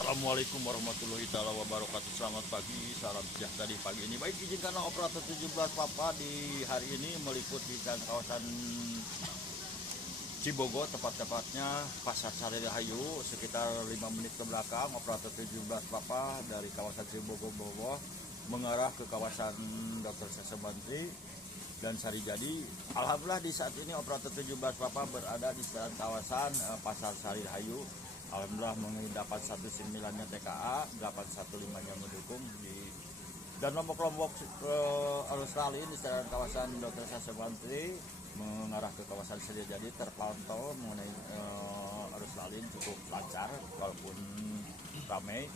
Assalamualaikum warahmatullahi wabarakatuh. Selamat pagi, salam sejahtera di pagi ini. Baik, izinkanlah operator 17 Papa di hari ini meliput di kawasan Cibogo, tepat-tepatnya Pasar Sari Rahayu, sekitar 5 menit ke belakang. Operator 17 Papa dari kawasan Cibogo mengarah ke kawasan Dr. Sesebantri dan Sari Jadi. Alhamdulillah di saat ini operator 17 Papa berada di sekitar kawasan Pasar Sari Rahayu. Alhamdulillah mendapat 19-nya TKA, 815-nya mendukung dan kelompok arus rally di sekitar kawasan Dr. Sesebantri mengarah ke kawasan Sari Jadi terpantau mengenai arus rally cukup lancar walaupun ramai.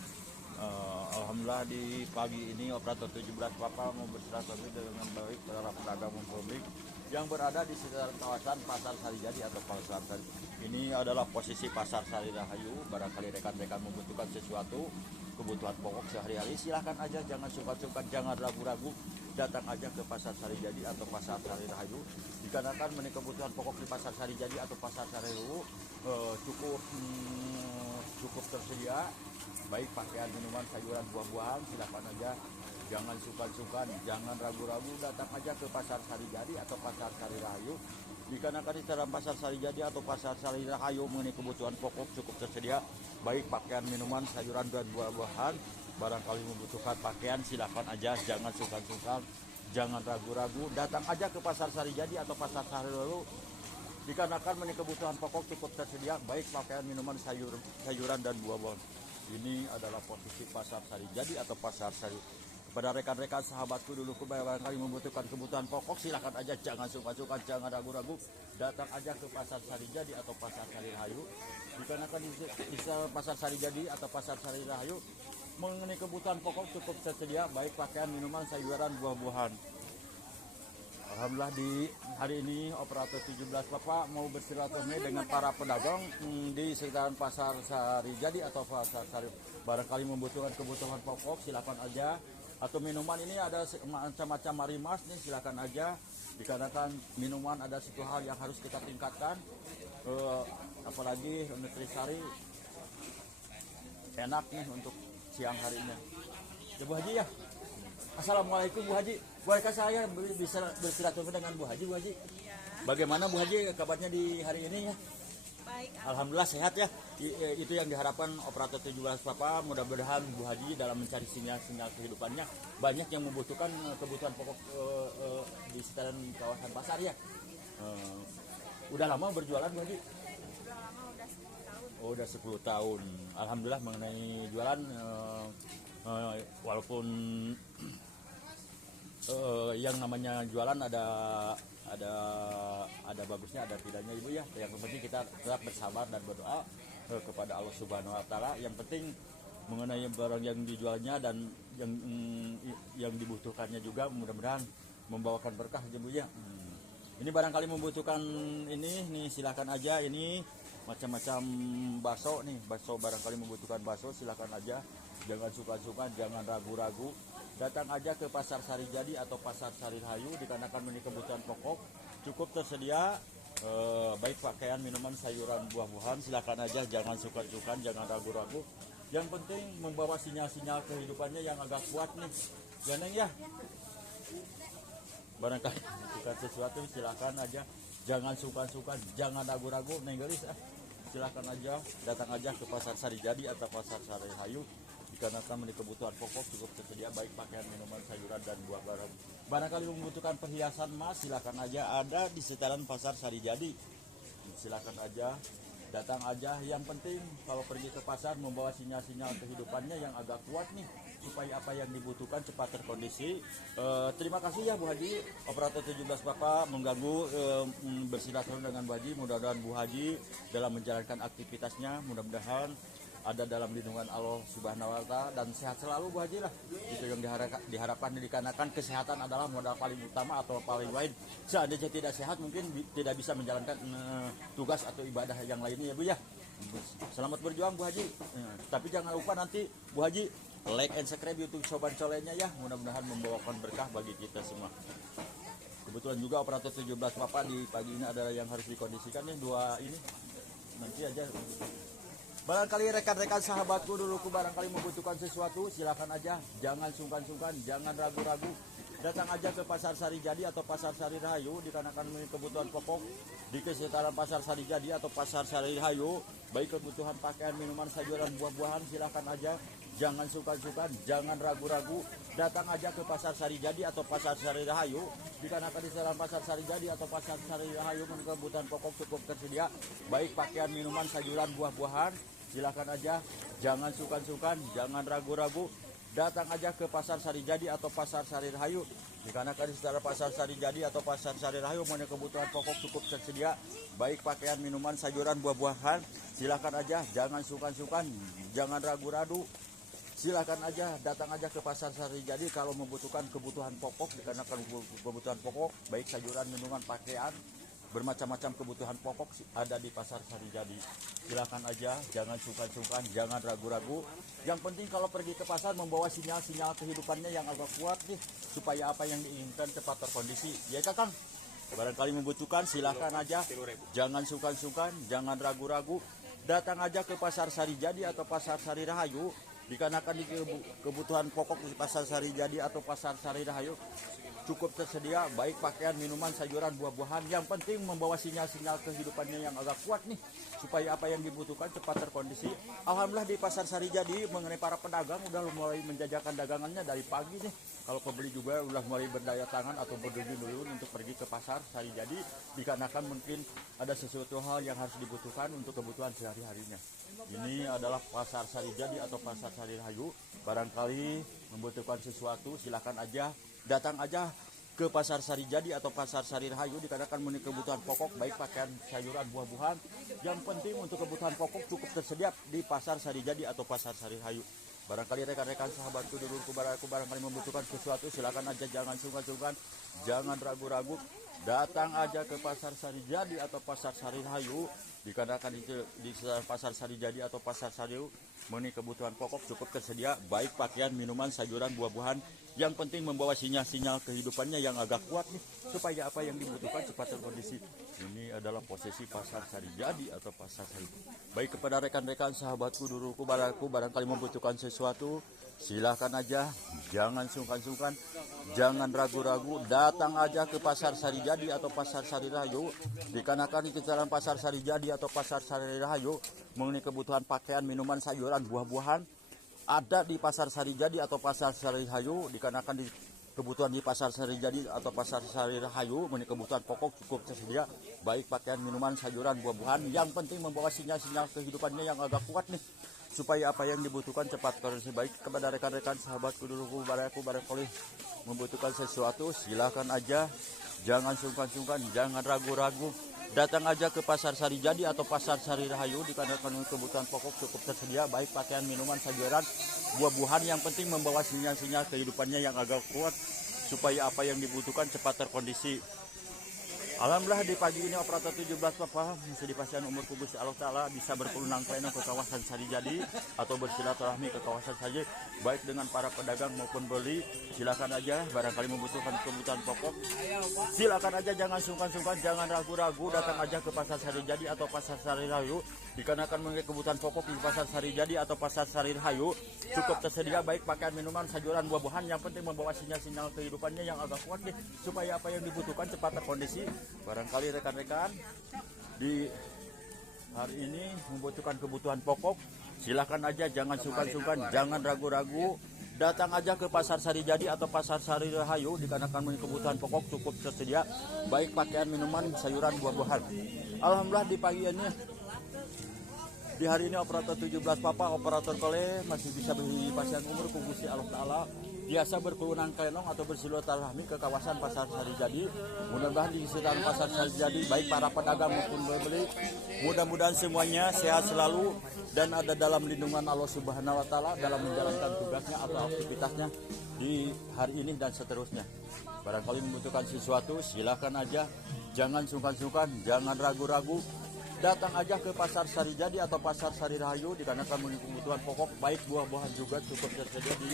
Alhamdulillah di pagi ini operator 17 Papa mau bersilaturahmi dengan baik para pedagang publik yang berada di sekitar kawasan Pasar Sari Jadi atau Pasar Sari. Ini adalah posisi Pasar Sari Rahayu. Barangkali rekan-rekan membutuhkan sesuatu, kebutuhan pokok sehari-hari, silahkan aja, jangan sungkan-sungkan, jangan ragu-ragu, datang aja ke Pasar Sari Jadi atau Pasar Sari Rahayu. Dikarenakan kebutuhan pokok di Pasar Sari Jadi atau Pasar Sari Rahayu cukup tersedia, baik pakaian, minuman, sayuran, buah-buahan, silakan aja, jangan sungkan-sungkan, jangan ragu-ragu, datang aja ke Pasar Sari Jadi atau Pasar Sari Rahayu. Dikarenakan di dalam Pasar Sari Jadi atau Pasar Sari Rahayu mengenai kebutuhan pokok cukup tersedia, baik pakaian, minuman, sayuran, dan buah-buahan. Barangkali membutuhkan pakaian, silakan aja, jangan sungkan-sungkan, jangan ragu-ragu, datang aja ke Pasar Sari Jadi atau Pasar Sari Rahayu. Dikarenakan mengenai kebutuhan pokok cukup tersedia, baik pakaian, minuman, sayuran, dan buah-buahan. Ini adalah posisi Pasar Sari Jadi atau Pasar Sari. Kepada rekan-rekan sahabatku dulu, barangkali membutuhkan kebutuhan pokok, silakan aja, jangan sungkan-sungkan, jangan ragu-ragu, datang aja ke Pasar Sari Jadi atau Pasar Sari Rahayu. Dikarenakan di Pasar Sari Jadi atau Pasar Sari Rahayu mengenai kebutuhan pokok cukup tersedia, baik pakaian, minuman, sayuran, buah-buahan. Alhamdulillah di hari ini operator 17 Bapak mau bersilaturahmi dengan para pedagang di sekitaran Pasar Sari Jadi atau Pasar Sari. Barangkali membutuhkan kebutuhan pokok, silakan aja. Atau minuman ini ada macam-macam marimas nih, silakan aja. Dikarenakan minuman ada satu hal yang harus kita tingkatkan, apalagi nutrisari enak nih untuk siang harinya. Ya Bu Haji ya. Assalamualaikum Bu Haji. Bolehkah saya bisa bersilaturahmi dengan Bu Haji, Bu Haji? Iya. Bagaimana Bu Haji kabarnya di hari ini ya? Baik. Alhamdulillah sehat ya. Itu yang diharapkan operator 17 Papa. Mudah-mudahan Bu Haji dalam mencari sinyal-sinyal kehidupannya banyak yang membutuhkan kebutuhan pokok di sekitaran kawasan pasar ya. Udah lama berjualan Bu Haji? Udah lama, udah 10 tahun. Oh, udah 10 tahun. Alhamdulillah mengenai jualan walaupun yang namanya jualan ada bagusnya, ada tidaknya Ibu ya. Yang penting kita tetap bersabar dan berdoa kepada Allah Subhanahu wa taala. Yang penting mengenai barang yang dijualnya dan yang dibutuhkannya juga mudah-mudahan membawakan berkah Ibu ya. Ini barangkali membutuhkan ini nih, silakan aja, ini macam-macam bakso nih, bakso barangkali membutuhkan bakso, silakan aja, jangan suka-suka, jangan ragu-ragu, datang aja ke Pasar Sari Jadi atau Pasar Sari Rahayu. Dikarenakan ini kebutuhan pokok cukup tersedia, baik pakaian, minuman, sayuran, buah-buahan, silakan aja, jangan suka-suka, jangan ragu-ragu. Yang penting membawa sinyal-sinyal kehidupannya yang agak kuat nih, ya Neng ya. Barangkali membutuhkan sesuatu, silakan aja, jangan sungkan-sungkan, jangan ragu-ragu, Neng Gelis, silakan aja, datang aja ke Pasar Sari Jadi atau Pasar Sari Rahayu. Dikarenakan memiliki kebutuhan pokok cukup tersedia, baik pakaian, minuman, sayuran, dan buah-buahan. Barangkali membutuhkan perhiasan emas, silakan aja, ada di sekitaran Pasar Sari Jadi. Silakan aja, datang aja. Yang penting kalau pergi ke pasar membawa sinyal-sinyal kehidupannya yang agak kuat nih, supaya apa yang dibutuhkan cepat terkondisi. Terima kasih ya Bu Haji, operator 17 Bapak mengganggu bersilaturahmi dengan Bu Haji. Mudah-mudahan Bu Haji dalam menjalankan aktivitasnya mudah-mudahan ada dalam lindungan Allah Subhanahu wa taala dan sehat selalu Bu Haji lah. Itu yang diharapkan, dikarenakan kesehatan adalah modal paling utama atau paling lain. Seandainya tidak sehat mungkin tidak bisa menjalankan tugas atau ibadah yang lainnya ya Bu ya. Selamat berjuang Bu Haji. Tapi jangan lupa nanti Bu Haji like and subscribe YouTube Soban Colenya ya. Mudah-mudahan membawakan berkah bagi kita semua. Kebetulan juga operator 17 Papa di pagi ini ada yang harus dikondisikan nih, dua ini. Nanti aja Barangkali rekan-rekan sahabatku duluku barangkali membutuhkan sesuatu, silakan aja, jangan sungkan-sungkan, jangan ragu-ragu. Datang aja ke Pasar Sari Jadi atau Pasar Sari Rahayu dikarenakan kebutuhan pokok di sekitaran Pasar Sari Jadi atau Pasar Sari Rahayu, baik kebutuhan pakaian, minuman, sayuran, buah-buahan, silakan aja. Jangan sungkan-sungkan, jangan ragu-ragu. Datang aja ke Pasar Sari Jadi atau Pasar Sari Rahayu dikarenakan di sekitaran Pasar Sari Jadi atau Pasar Sari Rahayu kebutuhan pokok cukup tersedia, baik pakaian, minuman, sayuran, buah-buahan. Silakan aja, jangan sungkan-sungkan, jangan ragu-ragu. Datang aja ke Pasar Sari Jadi atau Pasar Sari Rahayu dikarenakan di sekitar Pasar Sari Jadi atau Pasar Sari Rahayu punya kebutuhan pokok cukup tersedia, baik pakaian, minuman, sayuran, buah-buahan. Silakan aja, jangan sungkan-sungkan, jangan ragu-ragu. Silakan aja, datang aja ke Pasar Sari Jadi kalau membutuhkan kebutuhan pokok dikarenakan kebutuhan pokok baik sayuran, minuman, pakaian, bermacam-macam kebutuhan pokok ada di Pasar Sari Jadi. Silakan aja, jangan sungkan-sungkan, jangan ragu-ragu. Yang penting kalau pergi ke pasar membawa sinyal-sinyal kehidupannya yang agak kuat nih, supaya apa yang diinginkan cepat terkondisi. Ya Kakang, barangkali membutuhkan silakan aja, jangan sungkan-sungkan, jangan ragu-ragu. Datang aja ke Pasar Sari Jadi atau Pasar Sari Rahayu dikarenakan di kebutuhan pokok di Pasar Sari Jadi atau Pasar Sari Rahayu cukup tersedia, baik pakaian, minuman, sayuran, buah-buahan. Yang penting membawa sinyal-sinyal kehidupannya yang agak kuat nih, supaya apa yang dibutuhkan cepat terkondisi. Alhamdulillah di Pasar Sari Jadi mengenai para pedagang udah mulai menjajakan dagangannya dari pagi nih. Kalau pembeli juga udah mulai berdaya tangan atau berduyun-duyun untuk pergi ke Pasar Sari Jadi dikarenakan mungkin ada sesuatu hal yang harus dibutuhkan untuk kebutuhan sehari-harinya. Ini adalah Pasar Sari Jadi atau Pasar Sari Rahayu. Barangkali membutuhkan sesuatu, silakan aja, datang aja ke Pasar Sari Jadi atau Pasar Sari Rahayu dikarenakan memenuhi kebutuhan pokok baik pakaian, sayuran, buah-buahan. Yang penting untuk kebutuhan pokok cukup tersedia di Pasar Sari Jadi atau Pasar Sari Rahayu. Barangkali rekan-rekan sahabatku dulurku barangkali membutuhkan sesuatu, silakan aja, jangan sungkan-sungkan, jangan ragu-ragu. Datang aja ke Pasar Sari Jadi atau Pasar Sari Rahayu dikarenakan di Pasar Sari Jadi atau Pasar Sari Rahayu memenuhi kebutuhan pokok cukup tersedia, baik pakaian, minuman, sayuran, buah-buahan. Yang penting membawa sinyal-sinyal kehidupannya yang agak kuat nih, supaya apa yang dibutuhkan cepat terkondisi. Ini adalah posisi Pasar Sari Jadi atau Pasar Sari. Baik kepada rekan-rekan sahabatku duluku barangkali membutuhkan sesuatu, silakan aja, jangan sungkan-sungkan, jangan ragu-ragu. Datang aja ke Pasar Sari Jadi atau Pasar Sari Rahayu dikarenakan di sekitaran Pasar Sari Jadi atau Pasar Sari Rahayu mengenai kebutuhan pakaian, minuman, sayuran, buah-buahan ada di Pasar Sari Jadi atau Pasar Sari Rahayu dikarenakan di kebutuhan di Pasar Sari Jadi atau Pasar Sari Rahayu mengenai kebutuhan pokok cukup tersedia, baik pakaian, minuman, sayuran, buah-buahan. Yang penting membawa sinyal-sinyal kehidupannya yang agak kuat nih, supaya apa yang dibutuhkan cepat terkondisi. Baik kepada rekan-rekan sahabatku duluku barangkali membutuhkan sesuatu, silakan aja, jangan sungkan-sungkan, jangan ragu-ragu. Datang aja ke Pasar Sari Jadi atau Pasar Sari Rahayu dikarenakan kebutuhan pokok cukup tersedia, baik pakaian, minuman, sayuran, buah-buahan. Yang penting membawa sinyal-sinyal kehidupannya yang agak kuat, supaya apa yang dibutuhkan cepat terkondisi. Alhamdulillah di pagi ini operator 17 Papa masih dipastikan umur Gusti Allah Ta'ala bisa berkelunang pleno ke kawasan Sari Jadi atau bersilaturahmi ke kawasan Sari Jadi, baik dengan para pedagang maupun beli. Silakan aja, barangkali membutuhkan kebutuhan pokok, silakan aja, jangan sungkan-sungkan, jangan ragu-ragu. Datang aja ke Pasar Sari Jadi atau Pasar Sari Rahayu dikarenakan memiliki kebutuhan pokok di Pasar Sari Jadi atau Pasar Sari Rahayu cukup tersedia, baik pakaian, minuman, sayuran, buah-buahan. Yang penting membawa sinyal-sinyal kehidupannya yang agak kuat nih, supaya apa yang dibutuhkan cepat terkondisi. Barangkali rekan-rekan di hari ini membutuhkan kebutuhan pokok, silakan aja, jangan sungkan-sungkan, jangan ragu-ragu. Datang aja ke Pasar Sari Jadi atau Pasar Sari Rahayu dikarenakan kebutuhan pokok cukup tersedia, baik pakaian, minuman, sayuran, buah-buahan. Alhamdulillah di pagi ini, di hari ini operator 17 Papa, operator Kole masih bisa dipastikan umur Gusti Allah Ta'ala biasa berkelunang kelong atau bersilaturahmi ke kawasan Pasar Sari Jadi. Mudah-mudahan di sekitar Pasar Sari Jadi baik para pedagang maupun pembeli, mudah-mudahan semuanya sehat selalu dan ada dalam lindungan Allah Subhanahu wa Ta'ala dalam menjalankan tugasnya atau aktivitasnya di hari ini dan seterusnya. Barangkali membutuhkan sesuatu, silakan aja, jangan sungkan-sungkan, jangan ragu-ragu. Datang aja ke Pasar Sari Jadi atau Pasar Sari Rahayu dikarenakan memiliki kebutuhan pokok, baik buah-buahan juga cukup tersedia di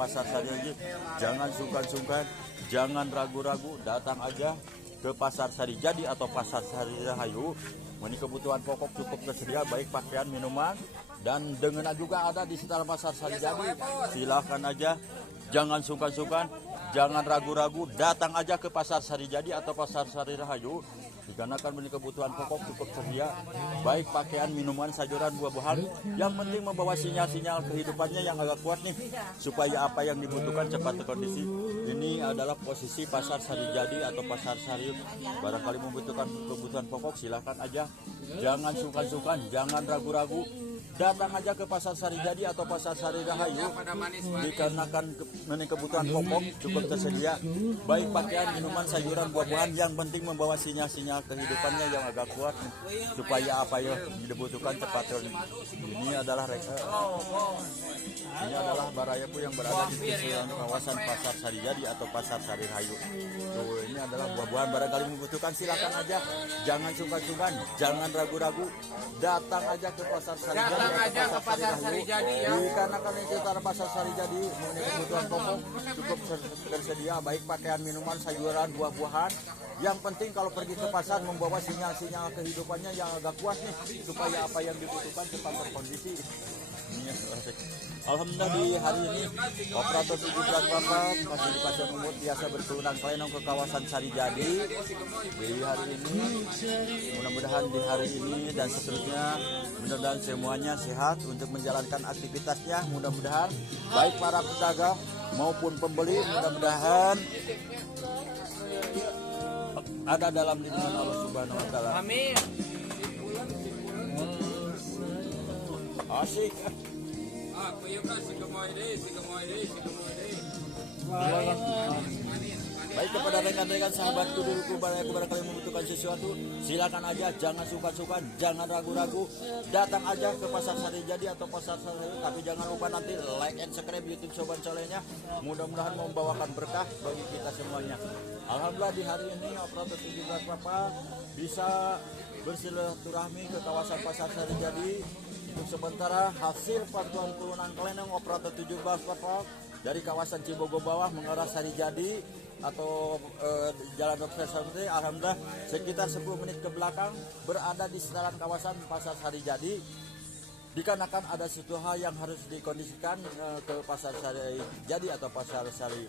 Pasar Sari Jadi. Jangan sungkan-sungkan, jangan ragu-ragu. Datang aja, ke pasar Sarijadi atau pasar Sari Rahayu. Ini kebutuhan pokok cukup tersedia, baik pakaian, minuman, dan dengan juga ada di sekitar pasar Sarijadi. Silahkan aja, jangan sungkan-sungkan, jangan ragu-ragu, datang aja ke pasar Sarijadi atau pasar Sari Rahayu. Dikarenakan ini kebutuhan pokok cukup tersedia, baik pakaian, minuman, sayuran, buah-buahan. Yang penting membawa sinyal-sinyal kehidupannya yang agak kuat nih, supaya apa yang dibutuhkan cepat terkondisi. Ini adalah posisi pasar Sarijadi atau pasar Sari. Barangkali membutuhkan kebutuhan pokok, silahkan aja, jangan sungkan-sungkan, jangan ragu-ragu. Datang aja ke pasar Sarijadi atau pasar Sari Rahayu, dikarenakan kebutuhan pokok cukup tersedia, baik pakaian, minuman, sayuran, buah-buahan. Yang penting membawa sinyal-sinyal kehidupannya yang agak kuat, supaya apa yang dibutuhkan cepat terkondisi. Ini adalah Barayapu yang berada di sekitar kawasan pasar Sarijadi atau pasar Sari Rahayu. Tuh, ini adalah buah-buahan, barangkali membutuhkan silahkan aja, jangan sungkan-sungkan, jangan ragu-ragu, datang aja ke pasar Sarijadi. Aja ke pasar Sarijadi ya. Dikarenakan di sekitar pasar Sarijadi memiliki kebutuhan pokok cukup tersedia, baik pakaian, minuman, sayuran, buah-buahan. Yang penting kalau pergi ke pasar membawa sinyal-sinyal kehidupannya yang agak kuat nih, supaya apa yang dibutuhkan cepat terkondisi. Alhamdulillah di hari ini operator 17 Bapak masih di Pasar Umut biasa berkelunan kelenong ke kawasan Sarijadi. Di hari ini mudah-mudahan di hari ini dan seterusnya mudah-mudahan semuanya sehat untuk menjalankan aktivitasnya. Mudah-mudahan baik para pedagang maupun pembeli mudah-mudahan ada dalam lindungan Allah Subhanahu wa taala. Amin. Asik. Baik kepada rekan-rekan sahabatku duluku, barangkali membutuhkan sesuatu, silakan aja, jangan sungkan-sungkan, jangan ragu-ragu, datang aja ke pasar Sarijadi atau pasar Sari. Tapi jangan lupa nanti like and subscribe YouTube Sobat Solehnya. Mudah-mudahan membawakan berkah bagi kita semuanya. Alhamdulillah di hari ini operator 17 Bapak bisa bersilaturahmi ke kawasan pasar Sarijadi. Untuk sementara hasil bantuan turunan kelenong operator 17 Bapak dari kawasan Cibogo Bawah mengarah Sarijadi atau Jalan Dr. Samsudin, alhamdulillah sekitar 10 menit ke belakang berada di sekitaran kawasan pasar Sarijadi. Dikarenakan ada suatu hal yang harus dikondisikan ke pasar Sarijadi atau pasar Sari.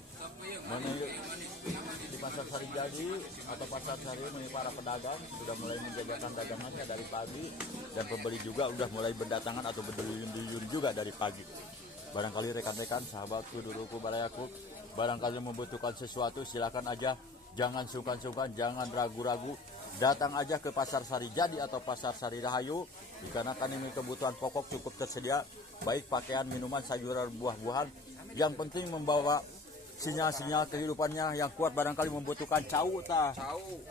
Di pasar Sarijadi atau pasar Sari ini para pedagang sudah mulai menjajakan dagangannya dari pagi, dan pembeli juga sudah mulai berdatangan atau berduyun-duyun juga dari pagi. Barangkali rekan-rekan sahabatku duluku barayaku, barangkali membutuhkan sesuatu silakan aja, jangan sungkan-sungkan, jangan ragu-ragu, datang aja ke pasar Sarijadi atau pasar Sari Rahayu. Dikarenakan ini kebutuhan pokok cukup tersedia, baik pakaian, minuman, sayuran, buah-buahan. Yang penting membawa sinyal-sinyal kehidupannya yang kuat. Barangkali membutuhkan cau tah.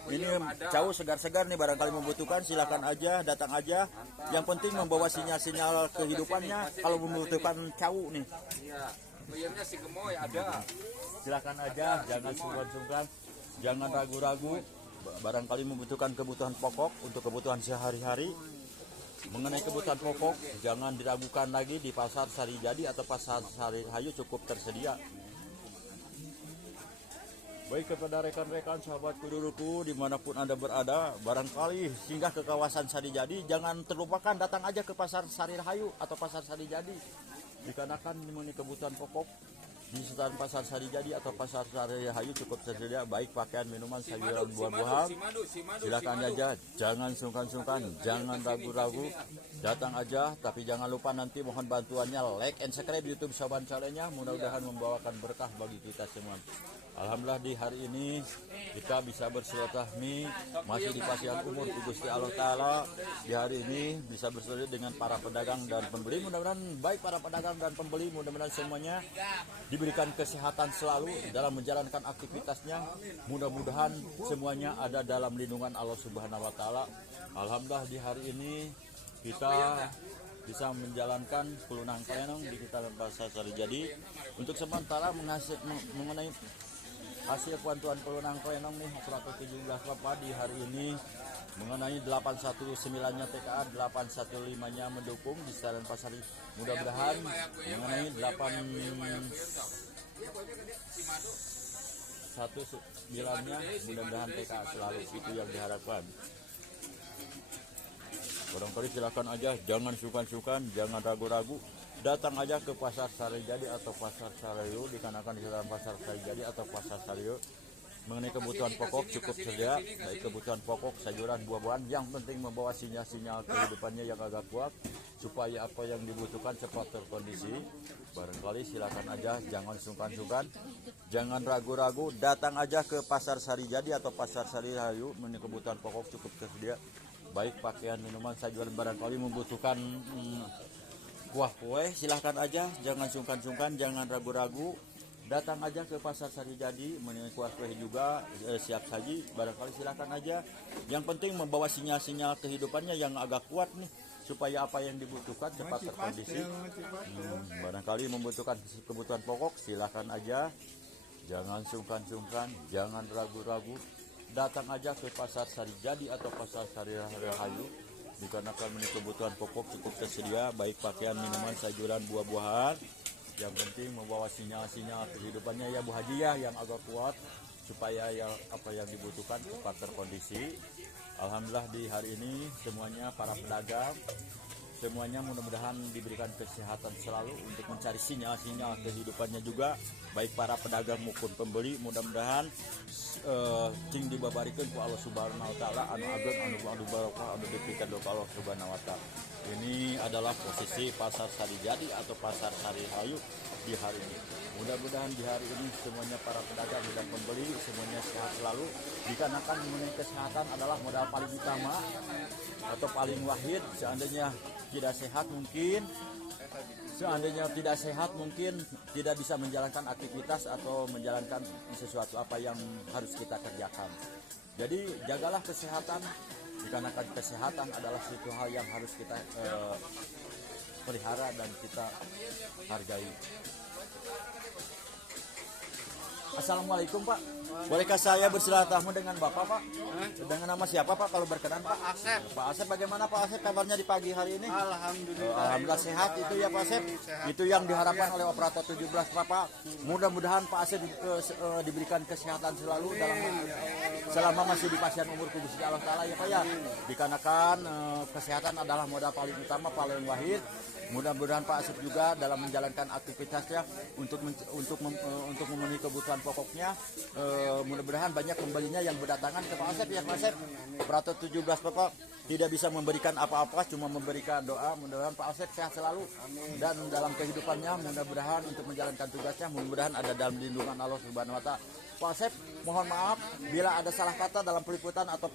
Ini cau segar-segar nih, barangkali membutuhkan silakan aja, datang aja. Yang penting membawa sinyal-sinyal kehidupannya. Kalau membutuhkan cau nih, Bayarnya si gemoy ada. silakan aja, jangan sungkan-sungkan, jangan ragu-ragu. Barangkali membutuhkan kebutuhan pokok untuk kebutuhan sehari-hari. Mengenai kebutuhan pokok, jangan diragukan lagi, di pasar Sarijadi atau pasar Sari Rahayu cukup tersedia. Baik kepada rekan-rekan sahabatku duluku dimanapun Anda berada, barangkali singgah ke kawasan Sarijadi, jangan terlupakan datang aja ke pasar Sari Rahayu atau pasar Sarijadi. Dikarenakan mengenai kebutuhan pokok di sekitaran pasar Sarijadi atau pasar Sari Rahayu cukup tersedia, baik pakaian, minuman, sayuran, buah-buahan. Silakan aja, jangan sungkan-sungkan, jangan ragu-ragu, datang aja. Tapi jangan lupa nanti mohon bantuannya like and subscribe YouTube Sobat Solehnya. Mudah-mudahan membawakan berkah bagi kita semua. Alhamdulillah di hari ini kita bisa bersilaturahmi masih di Pasian Umur Gusti Allah Ta'ala. Di hari ini bisa bersilaturahmi dengan para pedagang dan pembeli. Mudah-mudahan baik para pedagang dan pembeli, mudah-mudahan semuanya diberikan kesehatan selalu dalam menjalankan aktivitasnya. Mudah-mudahan semuanya ada dalam lindungan Allah Subhanahu wa taala. Alhamdulillah di hari ini kita bisa menjalankan pelunan kelenong di sekitaran pasar Sarijadi. Untuk sementara mengenai hasil bantuan pelunan kelenong nih operator 17 Bapak di hari ini mengenai 819-nya TKA, 815-nya mendukung di sekitaran pasar. Mudah-mudahan mengenai 819 satu bilangnya mudah-mudahan TK selalu, itu yang diharapkan. Barangkali silakan aja, jangan sungkan-sungkan, jangan ragu-ragu, datang aja ke pasar Sarijadi atau pasar Sarayu, dikarenakan di dalam pasar Sarijadi atau pasar Sarayu mengenai kebutuhan pokok cukup sedia, baik kebutuhan pokok, sayuran, buah-buahan, yang penting membawa sinyal-sinyal kehidupannya yang agak kuat supaya apa yang dibutuhkan cepat terkondisi. Barangkali silakan aja, jangan sungkan-sungkan, jangan ragu-ragu, datang aja ke pasar Sarijadi atau pasar Sarayu mengenai kebutuhan pokok cukup tersedia, baik pakaian, minuman, sayuran. Barangkali membutuhkan kuah kue, silahkan aja, jangan sungkan-sungkan, jangan ragu-ragu, datang aja ke pasar Sarijadi, mengenai kuah kue juga siap saji. Barangkali silahkan aja, yang penting membawa sinyal-sinyal kehidupannya yang agak kuat nih, supaya apa yang dibutuhkan cepat terkondisi. Barangkali membutuhkan kebutuhan pokok, silahkan aja, jangan sungkan-sungkan, jangan ragu-ragu, datang aja ke pasar Sarijadi atau pasar Sarayu, dikarenakan mengenai kebutuhan pokok cukup tersedia, baik pakaian, minuman, sayuran, buah-buahan. Yang penting membawa sinyal-sinyal kehidupannya ya Bu Haji ya, yang agak kuat supaya ya apa yang dibutuhkan cepat terkondisi. Alhamdulillah di hari ini semuanya para pedagang semuanya mudah-mudahan diberikan kesehatan selalu untuk mencari sinyal-sinyal kehidupannya juga, baik para pedagang maupun pembeli. Mudah-mudahan cing dibabarikeun ku Allah Subhanahu wa taala anu ageng anu barokah anu dipikeun ku Allah Subhanahu wa taala. Ini adalah posisi pasar Sarijadi atau pasar Sarayu di hari ini. Mudah-mudahan di hari ini semuanya para pedagang dan pembeli semuanya sehat selalu, dikarenakan mengenai kesehatan adalah modal paling utama atau paling wahid. Seandainya tidak sehat mungkin tidak bisa menjalankan aktivitas atau menjalankan sesuatu apa yang harus kita kerjakan. Jadi jagalah kesehatan, dikarenakan kesehatan adalah suatu hal yang harus kita pelihara dan kita hargai. Assalamualaikum Pak, bolehkah saya bersilaturahmi dengan Bapak Pak? Dengan nama siapa Pak kalau berkenan Pak? Asep. Pak Asep, bagaimana Pak Asep kabarnya di pagi hari ini? Alhamdulillah. Alhamdulillah sehat itu ya Pak Asep. Itu yang diharapkan oleh operator 17 Pak. Mudah-mudahan Pak Asep diberikan kesehatan selalu selama masih di pasien umur Gusti Allah Ta'ala ya Pak ya. Dikarenakan kesehatan adalah modal paling utama, paling wahid. Mudah-mudahan Pak Asep juga dalam menjalankan aktivitasnya untuk memenuhi kebutuhan pokoknya. Mudah-mudahan banyak pembelinya yang berdatangan ke Pak Asep ya Pak Asep. Operator 17 Bapak tidak bisa memberikan apa-apa, cuma memberikan doa. Mudah-mudahan Pak Asep sehat selalu dan dalam kehidupannya, mudah-mudahan untuk menjalankan tugasnya, mudah-mudahan ada dalam lindungan Allah Subhanahu wa taala. Pak Asep, mohon maaf bila ada salah kata dalam peliputan atau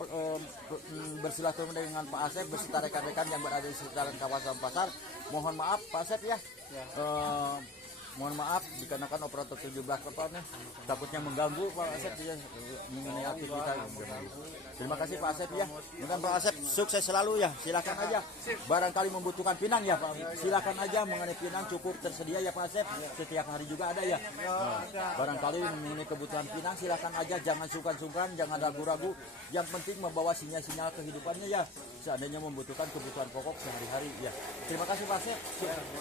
bersilaturahmi dengan Pak Asep beserta rekan-rekan yang berada di sekitaran kawasan pasar. Mohon maaf Pak Asep ya. Mohon maaf dikarenakan operator 17 Bapak nih takutnya mengganggu Pak Asep ya, mengenai aktivitas. Terima kasih Pak Asep ya. Mudah Pak Asep sukses selalu ya. Silakan aja. Barangkali membutuhkan pinang ya Pak. Silakan aja, mengenai pinang cukup tersedia ya Pak Asep. Setiap hari juga ada ya. Barangkali mengenai kebutuhan pinang silakan aja, jangan sungkan-sungkan, jangan ragu-ragu. Yang penting membawa sinyal-sinyal kehidupannya ya. Seandainya membutuhkan kebutuhan pokok sehari-hari ya. Terima kasih Pak Asep.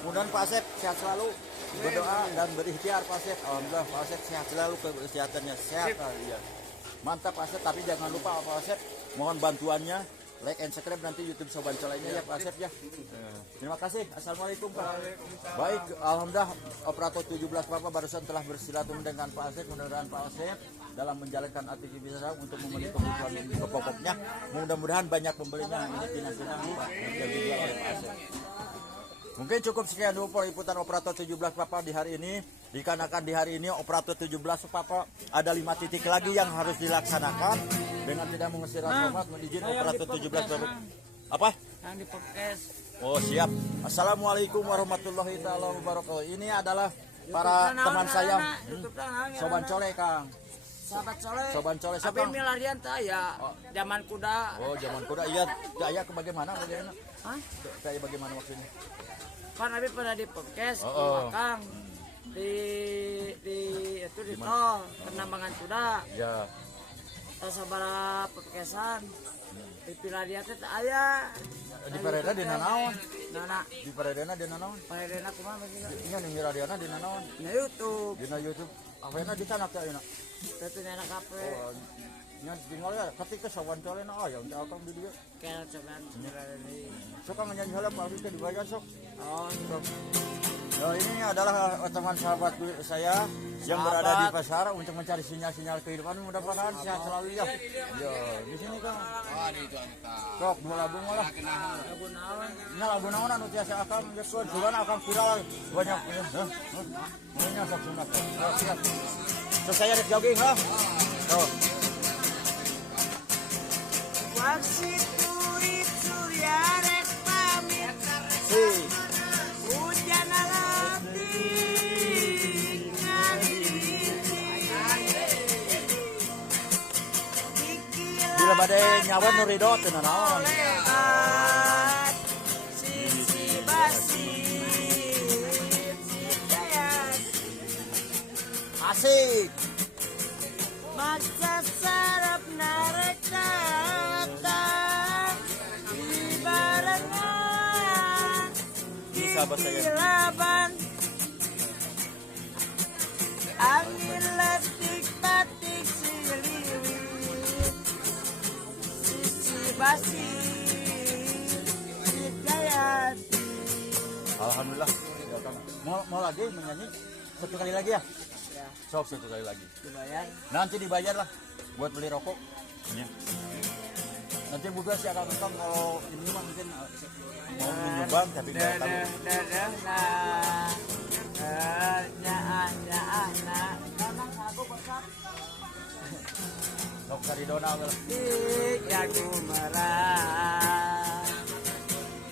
Mudah-mudahan Pak Asep sehat selalu. Berdoa dan berikhtiar Pak Asep. Alhamdulillah Pak Asep sehat selalu, kesehatannya sehat. Ya. Mantap Pak Asep, tapi jangan lupa Pak Asep mohon bantuannya like and subscribe nanti YouTube Soban Colenya ya Pak Asep ya. Terima kasih. Assalamualaikum Pak. Baik, alhamdulillah operator 17 Bapak barusan telah bersilaturahmi dengan Pak Asep. Mudah-mudahan Pak Asep dalam menjalankan aktivitas untuk memenuhi kebutuhan pokoknya. Mudah-mudahan banyak pembelinya ini pinang-pinang Pak yang dijual oleh Pak Asep. Mungkin cukup sekian dulu liputan operator 17 Papa di hari ini. Dikarenakan di hari ini operator 17 Papa ada 5 titik lagi yang harus dilaksanakan. Dengan tidak mengusir hormat menizin operator 17 Papa. Apa? Yang di podcast. Oh siap. Assalamualaikum warahmatullahi wabarakatuh. Ini adalah para teman saya. Soban Cole Kang. Sahabat Soleh. Soban Cole siapa? Tapi milarian taya. Zaman kuda. Oh zaman kuda. Iya. Kayak ke bagaimana? Hah? Kayak bagaimana maksudnya? Kan Abi pernah di podcast Oh. Kang. Di tol penambangan kuda. Ya. Terus sabara podcastan. Di Piladia teh aya. Di Pereda di nanaon? Nana. Di Peredana di nanaon? Paredena kumaha begitu. Ini nih Radiana di nanaon? Di YouTube. Di YouTube. Avena di sana teh ayeuna. tentunya anak kafe Oh, nya tinggal ya ketika sawan tole na aya untuk akang di dieu. kayak cuman ini Sok kang nyanyi heula Pak Abdi dibayar sok. oh Sok. Nah, ini adalah teman sahabat saya yang Sahabat. berada di pasar untuk mencari sinyal-sinyal kehidupan, mudah-mudahan sehat selalu ya. Ya, di sini Kang. Oh, di itu anu Sok dua lagu malah. lagu naon Nya lagu naon anu tiasa akang geus sugan akang viral banyak ya. Nya sok sunat. Oh, siap. So saya rek jogging ha. Tuh. Waksitu itu ya rek pamit Si. hujan alati Bila badai nyawa nu ridho teu naon. lewat sisi basi dayat Asik. maksa sarap nareka di barengan Ini sahabat saya. kilaban angin letik batik siliwit sisi basi hidayati Alhamdulillah. Ya, Kang. Mau lagi menyanyi satu kali lagi ya? ya Sok satu kali lagi. dibayar Nanti dibayar lah buat beli rokok. Ya. Nanti juga sih akan nonton kalau ini mah mungkin mau menyumbang tapi nggak tahu. Sok cari dona lah. Aku merah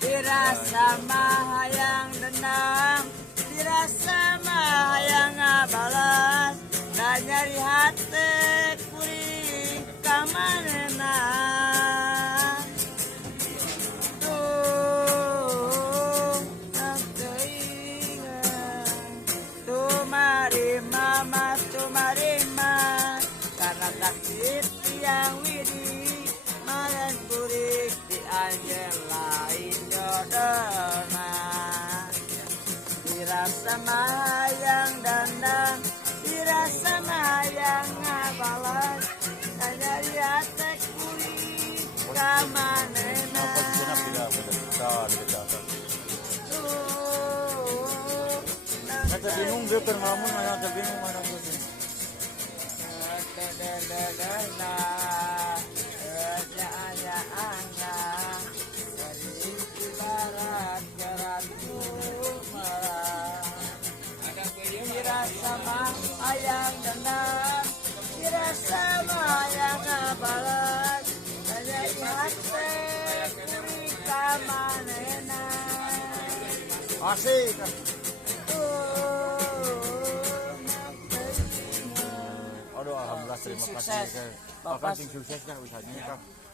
dirasa mahayang dendam dirasa mahayang ngabalas dan nyari hati kuring kamanena tuh tumarima karena sakit yang widi mayan kurik di anjel lain jodona dirasa mahayang dandang dirasa mahayang ngabalas hanya lihat kurik kamanena Apa sejenak tidak benar tidak. Kita bingung dia terlamun mana terbingung mana tuh. Ayang dendam dirasa ayang ngabalas hanya lihat kuring kamanena Asik. Aduh, alhamdulillah terima kasih. Sukses. Bapak sing sukses ya usahanya Kang.